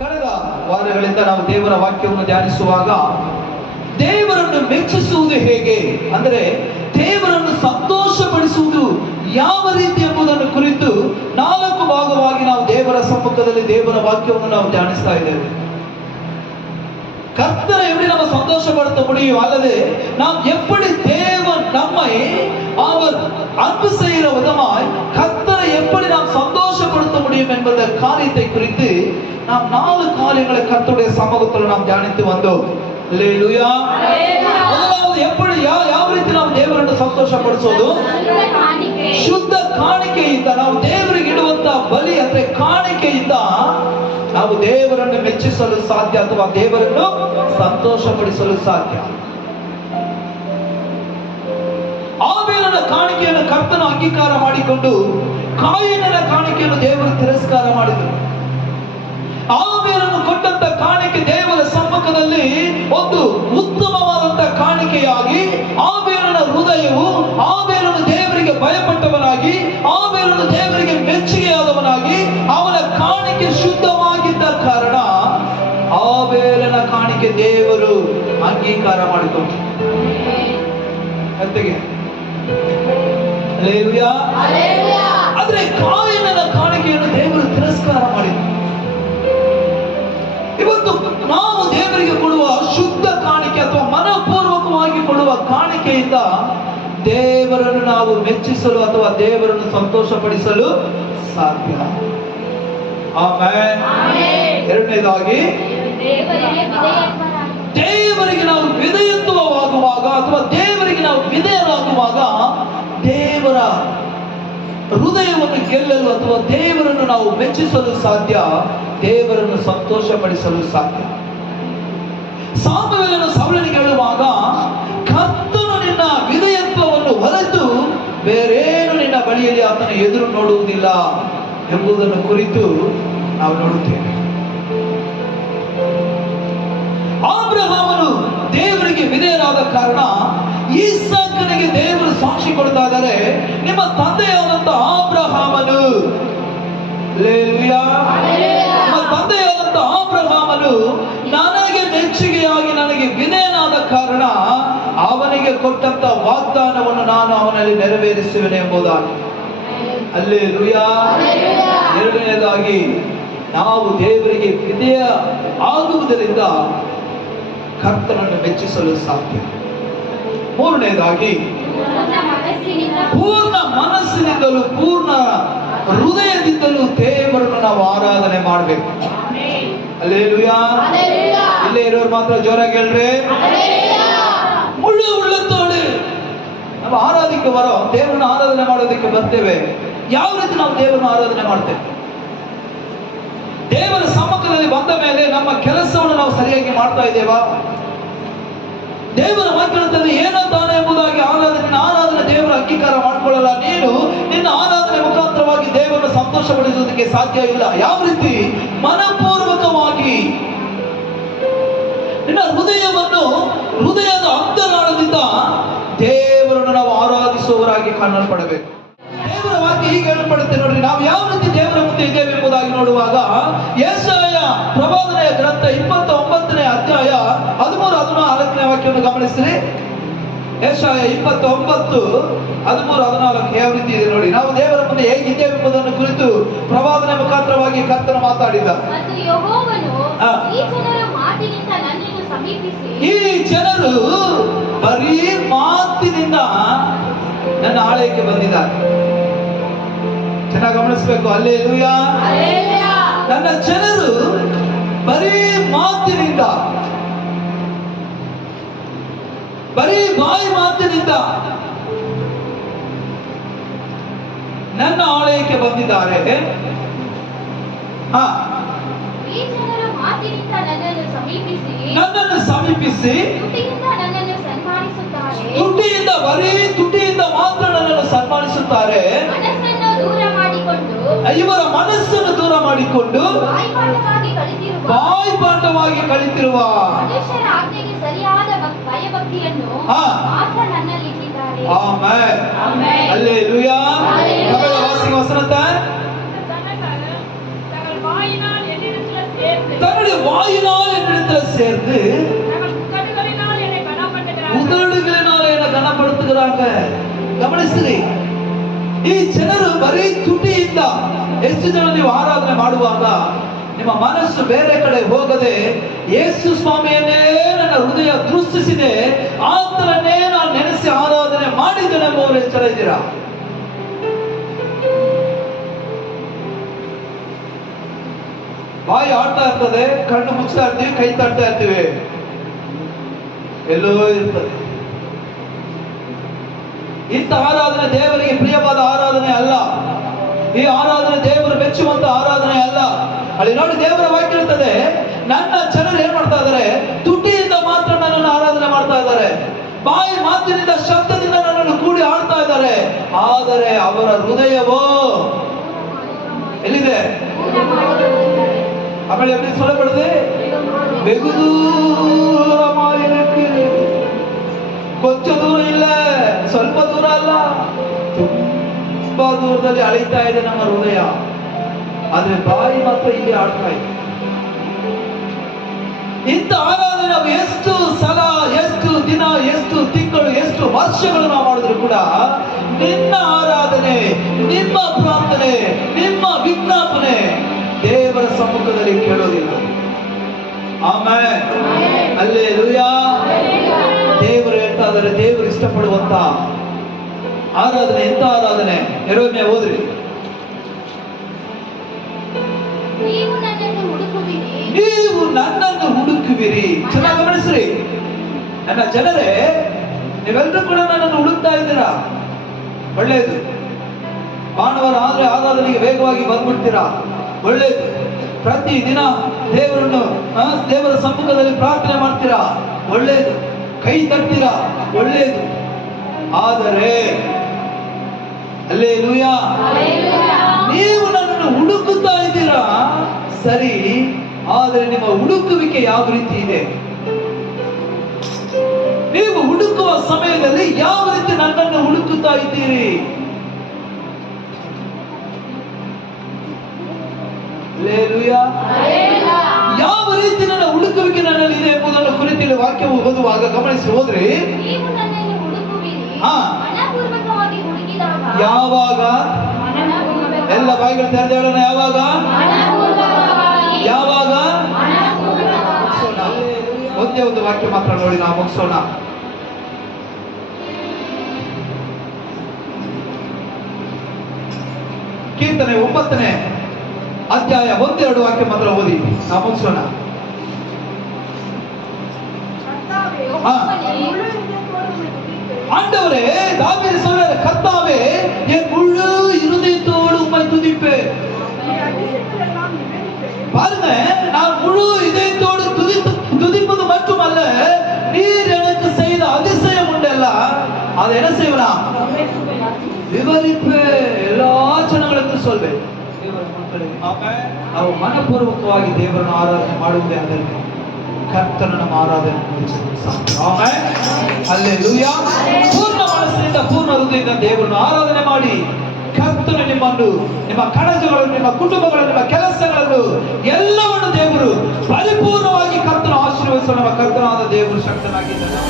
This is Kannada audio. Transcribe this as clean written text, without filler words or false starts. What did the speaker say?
ಕಳೆದ ವಾರಗಳಿಂದ ನಾವು ದೇವರ ವಾಕ್ಯವನ್ನು ಧ್ಯಾನಿಸುವಾಗ ದೇವರನ್ನು ಮೆಚ್ಚಿಸುವುದು ಹೇಗೆ, ಅಂದರೆ ದೇವರನ್ನು ಸಂತೋಷಪಡಿಸುವುದು ಯಾವ ರೀತಿ ಎಂಬುದನ್ನು ಕುರಿತು 4 ಭಾಗವಾಗಿ ನಾವು ದೇವರ ಸಮ್ಮುಖದಲ್ಲಿ ದೇವರ ವಾಕ್ಯವನ್ನು ನಾವು ಧ್ಯಾನಿಸ್ತಾ ಇದ್ದೇವೆ. கர்த்தரை எப்படி நம்ம சந்தோஷப்படுத்த முடியும், அல்லது நாம் எப்படி தேவன் நம்மை அவர் அன்பு செய்கிற விதமாய் கர்த்தரை எப்படி நாம் சந்தோஷப்படுத்த முடியும் என்பத காரியத்தை குறித்து நாம் 4 காரியங்களை கர்த்தருடைய சமூகத்தில் நாம் தியானித்து வந்தோம். அல்லேலூயா. ಮೊದಲಾவது எப்படி ಯಾವ ರೀತಿ ನಾವು ದೇವರನ್ನು ಸಂತೋಷಪಡಿಸೋದು? ಶುದ್ಧ ಕಾಣಿಕೆಯಿಂದ ನಾವು ದೇವರಿಗೆ ಇಡುವಂತ ಬಲಿ ಅಂದ್ರೆ ಕಾಣಿಕೆಯಿಂದ ನಾವು ದೇವರನ್ನು ಮೆಚ್ಚಿಸಲು ಸಾಧ್ಯ ಅಥವಾ ದೇವರನ್ನು ಸಂತೋಷಪಡಿಸಲು ಸಾಧ್ಯ. ಆಬೇಲನ ಕಾಣಿಕೆಯನ್ನು ಕರ್ತನ ಅಂಗೀಕಾರ ಮಾಡಿಕೊಂಡು ಕಾಯಿನನ ಕಾಣಿಕೆಯನ್ನು ದೇವರು ತಿರಸ್ಕಾರ ಮಾಡಿದರು. ಆಬೇಲನು ಕೊಟ್ಟಂತ ಕಾಣಿಕೆ ದೇವರ ಸಮ್ಮುಖದಲ್ಲಿ ಒಂದು ಉತ್ತಮವಾದಂತ ಕಾಣಿಕೆಯಾಗಿ ಆಬೇಲನ ಹೃದಯವು ಆಬೇಲನು ದೇವರಿಗೆ ಭಯಪಟ್ಟವನಾಗಿ ಆಬೇಲನು ದೇವರಿಗೆ ಮೆಚ್ಚುಗೆಯಾದವನಾಗಿ ಅವನ ಕಾಣಿಕೆ ಶುದ್ಧವಾಗಿದ್ದ ಕಾರಣ ಆಬೇಲನ ಕಾಣಿಕೆ ದೇವರು ಅಂಗೀಕಾರ ಮಾಡಿಕೊಂಡರು. ಅಂತೆಗೆ ಹಲ್ಲೆಲೂಯಾ. ಆದ್ರೆ ಕಾಯಿನನ ಕಾಣಿಕೆಯನ್ನು ದೇವರು ತಿರಸ್ಕಾರ ಮಾಡಿದರು. ಇವತ್ತು ನಾವು ದೇವರಿಗೆ ಕೊಡುವ ಶುದ್ಧ ಕಾಣಿಕೆ ಅಥವಾ ಮನಪೂರ್ವಕವಾಗಿ ಕೊಡುವ ಕಾಣಿಕೆಯಿಂದ ದೇವರನ್ನು ನಾವು ಮೆಚ್ಚಿಸಲು ಅಥವಾ ದೇವರನ್ನು ಸಂತೋಷಪಡಿಸಲು ಸಾಧ್ಯ. ಆಮೆನ್. ಎರಡನೇದಾಗಿ ದೇವರಿಗೆ ನಾವು ವಿಧೇಯತ್ವವಾಗುವಾಗ ಅಥವಾ ದೇವರಿಗೆ ನಾವು ವಿಧೇಯರಾಗುವಾಗ ದೇವರ ಹೃದಯವನ್ನು ಗೆಲ್ಲಲು ಅಥವಾ ದೇವರನ್ನು ನಾವು ಮೆಚ್ಚಿಸಲು ಸಾಧ್ಯ, ದೇವರನ್ನು ಸಂತೋಷಪಡಿಸಲು ಸಾಧ್ಯ. ಸಾಮುವೇಲನು ಸೌಲನಿಗೆ ಹೇಳುವಾಗ ಕರ್ತನು ನಿನ್ನ ವಿಧೇಯತ್ವವನ್ನು ಹೊರತು ಬೇರೇನು ನಿನ್ನ ಬಳಿಯಲ್ಲಿ ಆತನ ಎದುರು ನೋಡುವುದಿಲ್ಲ ಎಂಬುದನ್ನು ಕುರಿತು ನಾವು ನೋಡುತ್ತೇವೆ. ಅಬ್ರಹಾಮನು ದೇವರಿಗೆ ವಿಧೇಯರಾದ ಕಾರಣ ಇಸಾಕನಿಗೆ ದೇವರು ಸಾಕ್ಷಿ ಕೊಡ್ತಾ ಇದ್ದಾರೆ, ನಿಮ್ಮ ತಂದೆಯಾದಂತಹ ಅಬ್ರಹಾಮನು, ನಿಮ್ಮ ತಂದೆಯಾದಂತಹ ಅಬ್ರಹಾಮನು ನನಗೆ ಮೆಚ್ಚುಗೆಯಾಗಿ ನನಗೆ ವಿಧೇಯನಾದ ಕಾರಣ ಅವನಿಗೆ ಕೊಟ್ಟಂತ ವಾಗ್ದಾನವನ್ನು ನಾನು ಅವನಲ್ಲಿ ನೆರವೇರಿಸುವೆನು ಎಂಬುದಾಗಿ. ಹಲ್ಲೆಲೂಯಾ. ಎರಡನೇದಾಗಿ ನಾವು ದೇವರಿಗೆ ವಿಧೇಯ ಆಗುವುದರಿಂದ ಕರ್ತನನ್ನು ಮೆಚ್ಚಿಸಲು ಸಾಧ್ಯ. ಮೂರನೇದಾಗಿ ಪೂರ್ಣ ಮನಸ್ಸಿನಿಂದಲೂ ಪೂರ್ಣ ಹೃದಯದಿಂದಲೂ ದೇವರನ್ನು ನಾವು ಆರಾಧನೆ ಮಾಡಬೇಕು. ಹಲ್ಲೆಲೂಯಾ. ಇಲ್ಲೇ ಇರೋರು ಮಾತ್ರ ಜೋರಾಗಿ ಹೇಳ್ರಿ. ಮುಳ್ಳು ಉಳ್ಳತ್ತೋಡು ನಾವು ಆರಾಧಕ್ಕೆ ಬರೋ ದೇವರನ್ನು ಆರಾಧನೆ ಮಾಡೋದಕ್ಕೆ ಬರ್ತೇವೆ. ಯಾವ ರೀತಿ ನಾವು ದೇವರನ್ನು ಆರಾಧನೆ ಮಾಡ್ತೇವೆ? ದೇವರ ಸಮ್ಮುಖದಲ್ಲಿ ಬಂದ ಮೇಲೆ ನಮ್ಮ ಕೆಲಸವನ್ನು ನಾವು ಸರಿಯಾಗಿ ಮಾಡ್ತಾ ಇದ್ದೇವಾ? ದೇವರ ವಾಕ್ಯದಲ್ಲಿ ಏನಂತಾನೆ ಎಂಬುದಾಗಿ ಆರಾಧನೆ ದೇವರ ಅಂಗೀಕಾರ ಮಾಡಿಕೊಳ್ಳಲ್ಲ. ನೀನು ನಿನ್ನ ಆರಾಧನೆ ಮುಖಾಂತರವಾಗಿ ದೇವರನ್ನು ಸಂತೋಷಪಡಿಸುವುದಕ್ಕೆ ಸಾಧ್ಯ ಇಲ್ಲ. ಯಾವ ರೀತಿ? ಮನಪೂರ್ವಕವಾಗಿ ನಿನ್ನ ಹೃದಯದ ಅಂತರಾಳದಿಂದ ದೇವರನ್ನು ನಾವು ಆರಾಧಿಸುವವರಾಗಿ ಕಾಣಲ್ಪಡಬೇಕು. ದೇವರ ವಾಕ್ಯ ಹೀಗೆ ಹೇಳಲ್ಪಡುತ್ತೆ ನೋಡ್ರಿ. ನಾವು ಯಾವ ರೀತಿ ದೇವರ ಮುಂದೆ ಇದ್ದೇವೆ ಎಂಬುದಾಗಿ ನೋಡುವಾಗ ಯೆಶಾಯ ಪ್ರವಾದನೆಯ ಗ್ರಂಥ 29ನೇ ಅಧ್ಯಾಯ 13-14ನೇ ವಾಕ್ಯವನ್ನು ಗಮನಿಸಿರಿ. ಯೆಶಾಯ 29:13-14 ಯಾವ ರೀತಿ ಇದೆ ನೋಡಿ. ನಾವು ದೇವರ ಮುಂದೆ ಹೇಗಿದ್ದೇವೆ ಎಂಬುದನ್ನು ಕುರಿತು ಪ್ರವಾದನೆ ಮುಖಾಂತರವಾಗಿ ಕರ್ತನ ಮಾತಾಡಿದ. ಈ ಜನರು ಬರೀ ಮಾತಿನಿಂದ ನನ್ನ ಆಲಯಕ್ಕೆ ಬಂದಿದ್ದಾರೆ. ಚೆನ್ನಾಗಿ ಗಮನಿಸಬೇಕು. ಹಲ್ಲೆಲೂಯಾ. ನನ್ನ ಜನರು ಬರೀ ಮಾತಿನಿಂದ, ಬರೀ ಬಾಯಿ ಮಾತಿನಿಂದ ನನ್ನ ಆಲಯಕ್ಕೆ ಬಂದಿದ್ದಾರೆ. ನನ್ನನ್ನು ಸಮೀಪಿಸಿ ತುಟಿಯಿಂದ ಬರೀ ತುಟಿಯಿಂದ ಮಾತ್ರ ನನ್ನನ್ನು ಸನ್ಮಾನಿಸುತ್ತಾರೆ. ಇವರ ಮನಸ್ಸನ್ನು ದೂರ ಮಾಡಿಕೊಂಡು ಬಾಯಿಪಾಠವಾಗಿ ಕಲಿತಿರುವ ಮನುಷ್ಯರ ಆಜ್ಞೆಗೆ ಸರಿಯಾದ ಭಯಭಕ್ತಿಯನ್ನು ಮಾತ್ರ ನನ್ನಲ್ಲಿ ஆமென். அல்லேலூயா. தமிழ் வாசிங்க வசனத்தை. தன்னுடைய வாயினால் என்னிடத்தில் சேர்ந்து ಉದಡುಗಳಿನಾಲ ಏನ ಗಣಪಡುತ್ತಾರೆ. ಗಮನಿಸಿರಿ, ಈ ಜನರು ಬರೀ ತುಟಿಯಿಂದ ಎಷ್ಟು ಜನ ನೀವು ಆರಾಧನೆ ಮಾಡುವಾಗ ನಿಮ್ಮ ಮನಸ್ಸು ಬೇರೆ ಕಡೆ ಹೋಗದೆ ಯೇಸು ಸ್ವಾಮಿಯನ್ನೇ ನನ್ನ ಹೃದಯ ದೃಷ್ಟಿಸಿದೆ, ಆತನನ್ನೇ ನಾನು ನೆನೆಸಿ ಆರಾಧನೆ ಮಾಡಿದ್ದೇನೆ ಎಂಬುವರು ಎಚ್ಚರ ಇದ್ದೀರಾ? ಬಾಯಿ ಆಡ್ತಾ ಇರ್ತದೆ, ಕಣ್ಣು ಮುಚ್ತಾ ಇರ್ತೀವಿ, ಕೈ ತಟ್ತಾ ಇರ್ತೀವಿ, ಎಲ್ಲೋ ಇರ್ತದೆ. ಇಂಥ ಆರಾಧನೆ ದೇವರಿಗೆ ಪ್ರಿಯವಾದ ಆರಾಧನೆ ಅಲ್ಲ. ಈ ಆರಾಧನೆ ದೇವರು ಮೆಚ್ಚುವಂತ ಆರಾಧನೆ ಅಲ್ಲ. ಅಲ್ಲಿ ನೋಡಿ, ದೇವರ ವಾಕ್ಯ ಇರ್ತದೆ, ನನ್ನ ಜನರು ಏನ್ ಮಾಡ್ತಾ ಇದ್ದಾರೆ? ತುಟಿಯಿಂದ ಮಾತ್ರ ನನ್ನನ್ನು ಆರಾಧನೆ ಮಾಡ್ತಾ ಇದ್ದಾರೆ, ಬಾಯಿ ಮಾತಿನಿಂದ ಶಬ್ದದಿಂದ ನನ್ನನ್ನು ಕೂಡಿ ಆಡ್ತಾ ಇದ್ದಾರೆ, ಆದರೆ ಅವರ ಹೃದಯವೋ ಎಲ್ಲಿದೆ? ಆಮೇಲೆ எப்படி சொல்லப்படுது? வெகு தூரமாய் இருக்கு. ಕೊಂಚ ದೂರ ಇಲ್ಲ, ಸ್ವಲ್ಪ ದೂರ ಅಲ್ಲ, ತುಂಬಾ ದೂರದಲ್ಲಿ ಅಳಿತಾ ಇದೆ ನಮ್ಮ ಹೃದಯ, ಆದ್ರೆ ಬಾಯಿ ಮಾತ್ರ ಇಲ್ಲಿ ಆಡ್ತಾ ಇದೆ. ಇಂಥ ಆರಾಧನೆ ನಾವು ಎಷ್ಟು ಸಲ, ಎಷ್ಟು ದಿನ, ಎಷ್ಟು ತಿಂಗಳು, ಎಷ್ಟು ವರ್ಷಗಳು ನಾವು ಮಾಡಿದ್ರು ಕೂಡ ನಿನ್ನ ಆರಾಧನೆ, ನಿಮ್ಮ ಪ್ರಾರ್ಥನೆ, ನಿಮ್ಮ ವಿಜ್ಞಾಪನೆ ದೇವರ ಸಮ್ಮುಖದಲ್ಲಿ ಕೇಳೋದಿಲ್ಲ. ಆಮೆನ್. ಹಲ್ಲೆಲೂಯಾ. ದೇವರು ಹೇಳ್ತಾ ಇದ್ದಾರೆ, ದೇವರು ಇಷ್ಟಪಡುವಂತ ಆರಾಧನೆ ಎಂತ ಆರಾಧನೆ? ಯೆರೆಮೀಯ ಓದ್ರಿ. ನೀವು ನನ್ನನ್ನು ಹುಡುಕುವಿರಿ. ಚೆನ್ನಾಗಿ ಗಮನಿಸ್ರಿ, ನನ್ನ ಜನರೇ, ನೀವೆಲ್ಲರೂ ಕೂಡ ನನ್ನನ್ನು ಹುಡುಕ್ತಾ ಇದ್ದೀರಾ, ಒಳ್ಳೆಯದು. ಭಾನುವಾರ ಆದ್ರೆ ಆರಾಧನೆಗೆ ವೇಗವಾಗಿ ಬಂದ್ಬಿಡ್ತೀರಾ, ಒಳ್ಳೆಯದು. ಪ್ರತಿ ದಿನ ದೇವರನ್ನು ದೇವರ ಸಮ್ಮುಖದಲ್ಲಿ ಪ್ರಾರ್ಥನೆ ಮಾಡ್ತೀರಾ, ಒಳ್ಳೆಯದು. ಕೈ ತಟ್ತೀರಾ, ಒಳ್ಳೆಯದು. ಆದರೆ ಹಲ್ಲೆಲೂಯಾ, ನೀವು ನನ್ನನ್ನು ಹುಡುಕುತ್ತಾ ಇದ್ದೀರಾ ಸರಿ, ಆದರೆ ನಿಮ್ಮ ಹುಡುಕುವಿಕೆ ಯಾವ ರೀತಿ ಇದೆ? ನೀವು ಹುಡುಕುವ ಸಮಯದಲ್ಲಿ ಯಾವ ರೀತಿ ನನ್ನನ್ನು ಹುಡುಕುತ್ತಾ ಇದ್ದೀರಿ? ಹಲ್ಲೆಲೂಯಾ. ಯಾವ ರೀತಿ ನನ್ನ ಹುಡುಕುವಿಕೆ ನನ್ನಲ್ಲಿ ಇದೆ ಎಂಬುದನ್ನು ಕುರಿತು ವಾಕ್ಯವು ಓದುವಾಗ ಗಮನಿಸಿ ಹೋದ್ರೆ, ಯಾವಾಗ? ಎಲ್ಲ ಬಾಯಿಗಳು ತೆರೆದು ಹೇಳೋಣ, ಯಾವಾಗ? ಯಾವಾಗ? ಒಂದೇ ಒಂದು ವಾಕ್ಯ ಮಾತ್ರ ನೋಡಿ ನಾವು ಮುಗಿಸೋಣ. ಕೀರ್ತನೆ 9ನೇ ಅಧ್ಯಾಯ 1-2 ವಾಕ್ಯ ಮಾತ್ರ ಓದಿ ನಾವು ಮುಗಿಸೋಣ. ஆண்டவரே, தாவீது சொல்றாரு, கர்த்தாவே என் முழு இருதயத்தோடு உம்மை துதிப்பேன். பாருங்க, நான் முழு இதயத்தோடு துதிப்பது மட்டுமல்ல, நீர் எனக்கு செய்த அதிசயம் உண்டல்ல, அதை என்ன செய்வனா? ವಿವರಿಪೆ, ಎಲ್ಲಾ ಜನಗಳಿಗೂ சொல்வேன். ನಾವು ಮನಪೂರ್ವಕವಾಗಿ ದೇವರನ್ನು ಆರಾಧನೆ ಮಾಡುವುದೇ ಅದನ್ನು ಕರ್ತನ ನಮ್ಮ ಆರಾಧನೆ ಹಲ್ಲೆಲೂಯಾ. ಪೂರ್ಣ ಮನಸ್ಸಿನಿಂದ, ಪೂರ್ಣ ಹೃದಯದಿಂದ ದೇವರನ್ನು ಆರಾಧನೆ ಮಾಡಿ, ಕರ್ತನು ನಿಮ್ಮನ್ನು, ನಿಮ್ಮ ಕಣಜಗಳನ್ನು, ನಿಮ್ಮ ಕುಟುಂಬಗಳನ್ನು, ನಿಮ್ಮ ಕೆಲಸಗಳನ್ನು ಎಲ್ಲವನ್ನು ದೇವರು ಪರಿಪೂರ್ಣವಾಗಿ ಕರ್ತನು ಆಶೀರ್ವದಿಸುವ ನಮ್ಮ ಕರ್ತನಾದ ದೇವರು ಶಕ್ತನಾಗಿದ್ದಾನೆ.